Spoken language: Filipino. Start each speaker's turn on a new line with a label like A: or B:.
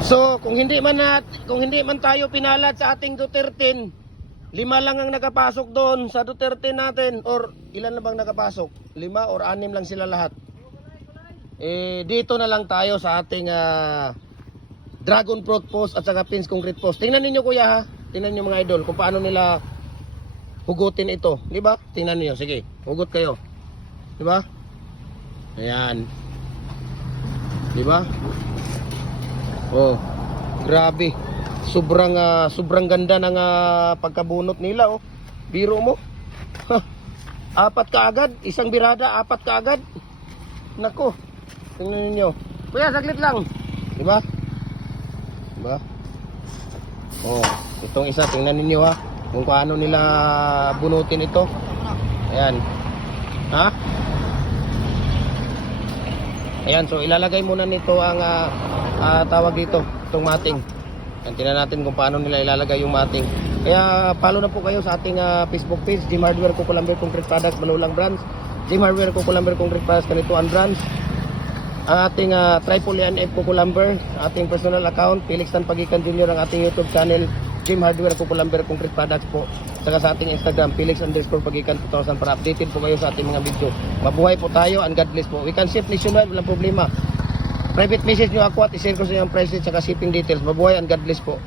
A: So, kung hindi man nat, kung hindi man tayo pinalad sa ating Duterte, lima lang ang nakapasok doon sa Duterte natin or ilan na bang nakapasok? Lima or anim lang sila lahat. Eh dito na lang tayo sa ating ah, Dragon Fruit Post at saka Pins Concrete Post. Tingnan niyo kuya ha. Tingnan niyo mga idol kung paano nila hugutin ito, di ba? Tingnan niyo, sige. Hugot kayo. Di ba? Ayan. Di ba? Oh, grabe. Sobrang ah, sobrang ganda ng ah, pagkabunot nila oh. Biro mo. Ha, apat ka agad, isang birada, apat ka agad. Nako. Tingnan niyo. Kuya, saglit lang. Di ba? Di ba? Oh, itong isa tingnan niyo ha. Kung paano nila bunutin ito. Ayan. Ha? Ayan, so ilalagay muna nito ang ah, ah, tawag dito, itong mating. Yan, natin kung paano nila ilalagay yung mating. Kaya follow na po kayo sa ating ah, Facebook page, Jim Hardware Kukulamber Concrete Products, Manulang Brands. Jim Hardware Kukulamber Concrete Products, Kanituan Brands. Ang ating uh, Triple NF Kukulamber, ating personal account, Felix Tan Pagikan Jr. ang ating YouTube channel, Jim Hardware Kukulamber Concrete Products po. Saka sa ating Instagram, Felix underscore Pagikan 2000 para updated po kayo sa ating mga video. Mabuhay po tayo and God bless po. We can ship nationwide, walang problema. Private message nyo ako at i-share ko sa inyo ang price at shipping details. Mabuhay and God bless po.